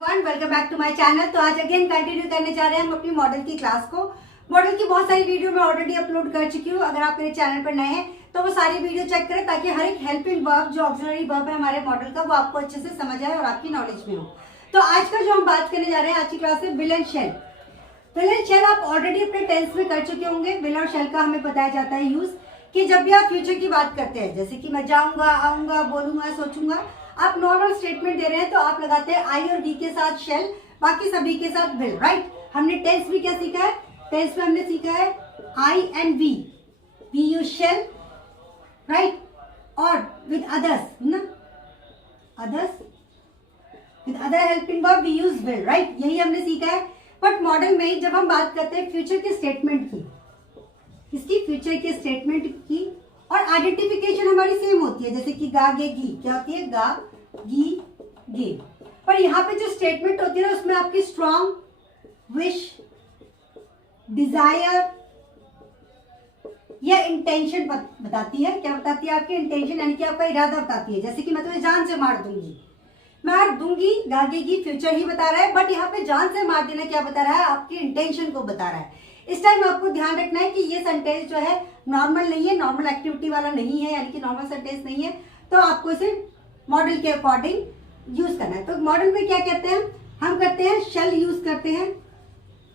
Welcome back to my channel. तो आज again continue करने जा रहे हैं हम अपनी मॉडल की क्लास को। मॉडल की बहुत सारी वीडियो मैं ऑलरेडी अपलोड कर चुकी हूँ। अगर आप मेरे चैनल पर नए हैं तो वो सारी वीडियो चेक करें ताकि हर एक हेल्पिंग वर्ब जो ऑक्सिलरी वर्ब है हमारे मॉडल का वो आपको अच्छे से समझ आए और आपकी नॉलेज में हो। तो आज का जो हम बात करने जा रहे हैं आज की क्लास में will and shall. Will and shall आप ऑलरेडी अपने टेंस में कर चुके होंगे। विल और शेल का हमें बताया जाता है यूज कि जब भी आप फ्यूचर की बात करते हैं, जैसे कि मैं जाऊंगा, आऊंगा, बोलूंगा, सोचूंगा, आप नॉर्मल स्टेटमेंट दे रहे हैं तो आप लगाते हैं आई और वी के साथ शेल, बाकी सभी के साथ विल। राइट, हमने टेंस में क्या सीखा है? टेंस में हमने सीखा है I and we use shall, right, और विद अदर्स ना, others with other helping verb we use will. Right, यही हमने सीखा है। बट मॉडल में जब हम बात करते हैं फ्यूचर के स्टेटमेंट की, इसकी फ्यूचर के स्टेटमेंट की, और आइडेंटिफिकेशन हमारी सेम होती है, जैसे कि गा गे गी क्या होती है? गा गी गे। पर यहाँ पे जो स्टेटमेंट होती है ना उसमें आपकी स्ट्रॉन्ग विश, डिजायर या इंटेंशन बताती है। क्या बताती है? आपकी इंटेंशन, यानी कि आपका इरादा बताती है। जैसे कि मैं तुम्हें जान से मार दूंगी, मार दूंगी, गागेगी, फ्यूचर ही बता रहा है, बट यहाँ पे जान से मार देना क्या बता रहा है? आपकी इंटेंशन को बता रहा है। इस टाइम आपको ध्यान रखना है कि ये सेंटेंस जो है नॉर्मल नहीं है, नॉर्मल एक्टिविटी वाला नहीं है, यानी कि नॉर्मल सेंटेंस नहीं है। तो आपको इसे मॉडल के अकॉर्डिंग यूज करना है। तो मॉडल में क्या कहते हैं? हम करते हैं शेल यूज करते हैं।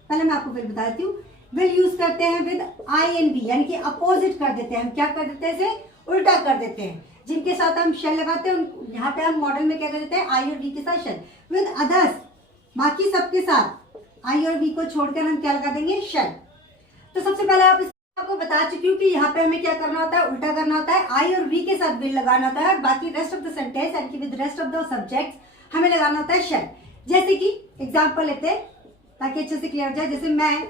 पहले मैं आपको फिर बता देती हूँ। विल यूज करते हैं विद आई एंड वी, यानी कि अपोजिट कर देते हैं। हम क्या कर देते हैं? इसे उल्टा कर देते हैं। जिनके साथ हम शेल लगाते हैं यहाँ पे हम मॉडल में क्या कर देते हैं? आई और वी के साथ शेल। विद अदर्स, बाकी सबके साथ आई और वी को छोड़कर हम क्या लगा देंगे? शेल। तो सबसे पहले आपको बता चुकी हूँ कि यहाँ पे हमें क्या करना होता है? उल्टा करना होता है। आई और वी के साथ विल लगाना होता है और बाकी रेस्ट ऑफ द सेंटेंस यानी कि with rest of the subjects हमें लगाना होता है शेल। जैसे कि एग्जांपल लेते हैं ताकि अच्छे से क्लियर हो जाए। जैसे मैं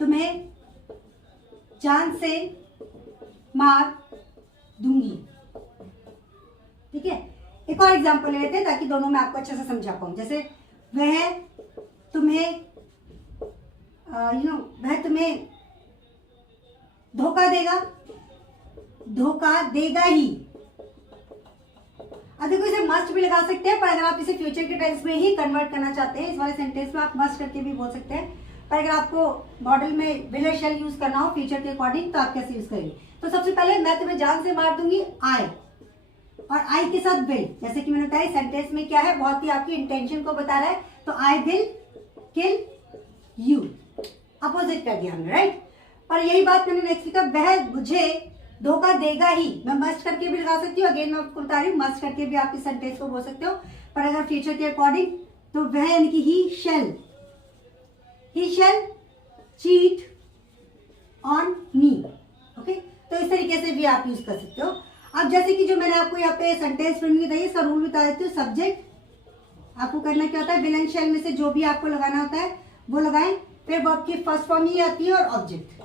तुम्हें जान से मार दूंगी, ठीक है। एक और एग्जांपल ले लेते हैं ताकि दोनों में आपको अच्छे से समझा पाऊं। जैसे वह तुम्हें वह तुम्हें धोखा देगा, धोखा देगा ही। अब देखो इसे मस्ट भी लगा सकते हैं, पर अगर आप इसे फ्यूचर के टेंस में ही कन्वर्ट करना चाहते हैं, इस वाले सेंटेंस में आप मस्ट करके भी बोल सकते हैं। पर अगर आपको मॉडल में विल और शेल यूज करना हो फ्यूचर के अकॉर्डिंग तो आप कैसे यूज करेंगे? तो सबसे पहले मैं तुम्हें जान से मार दूंगी, आई, और आई के साथ विल। जैसे कि मैंने बताया सेंटेंस में क्या है, बहुत ही आपकी इंटेंशन को बता रहा है। तो I will kill you, opposite कर दिया हमने, राइट। और यही बात मैंने नेक्स्ट लिखा, वह मुझे धोखा देगा ही। मैं मस्ट करके भी लगा सकती हूँ। अगेन मैं आपको बता रही हूँ, मस्ट करके भी आप इस सेंटेंस को बोल सकते हो। पर अगर फ्यूचर के अकॉर्डिंग तो वह यानी कि he shall cheat on me. Okay, तो इस तरीके से भी आप यूज कर सकते हो। अब जैसे कि जो मैंने आपको यहाँ पे सेंटेंस फ्रेमिंग बताई, इसका रूल बता देती हूँ। सब्जेक्ट आपको करना क्या होता है? विल एंड शेल में से जो भी आपको लगाना होता है वो लगाएं। फिर वर्ब की फर्स्ट फॉर्म ही आती है और ऑब्जेक्ट।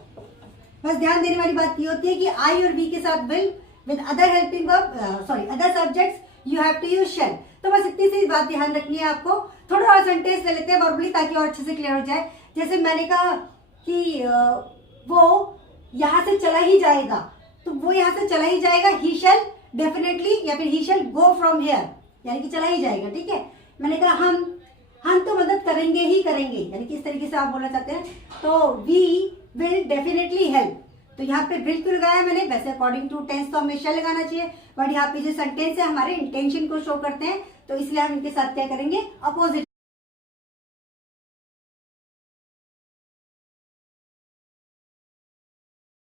बस ध्यान देने वाली बात ये होती है कि आई और वी के साथ will, with other helping verb other subjects you have to use shall. तो बस इतनी सी बात ध्यान रखनी है आपको। थोड़ा और सेंटेंस ले लेते हैं वर्बली ताकि और अच्छे से क्लियर हो जाए। जैसे मैंने कहा कि वो यहाँ से चला ही जाएगा, तो वो यहाँ से चला ही जाएगा, ही शेल डेफिनेटली, या फिर ही शेल गो फ्रॉम हियर, यानी कि चला ही जाएगा, ठीक है। मैंने कहा हम तो मदद करेंगे ही करेंगे, यानी कि इस तरीके से आप बोलना चाहते हैं। तो वी विल डेफिनेटली हेल्प, तो यहाँ पे विल क्यों लगाया मैंने? वैसे अकॉर्डिंग टू टेंस तो हमेशा लगाना चाहिए, बट यहाँ पे जो सेंटेंस है हमारे इंटेंशन को शो करते हैं, तो इसलिए हम इनके साथ क्या करेंगे? अपोजिट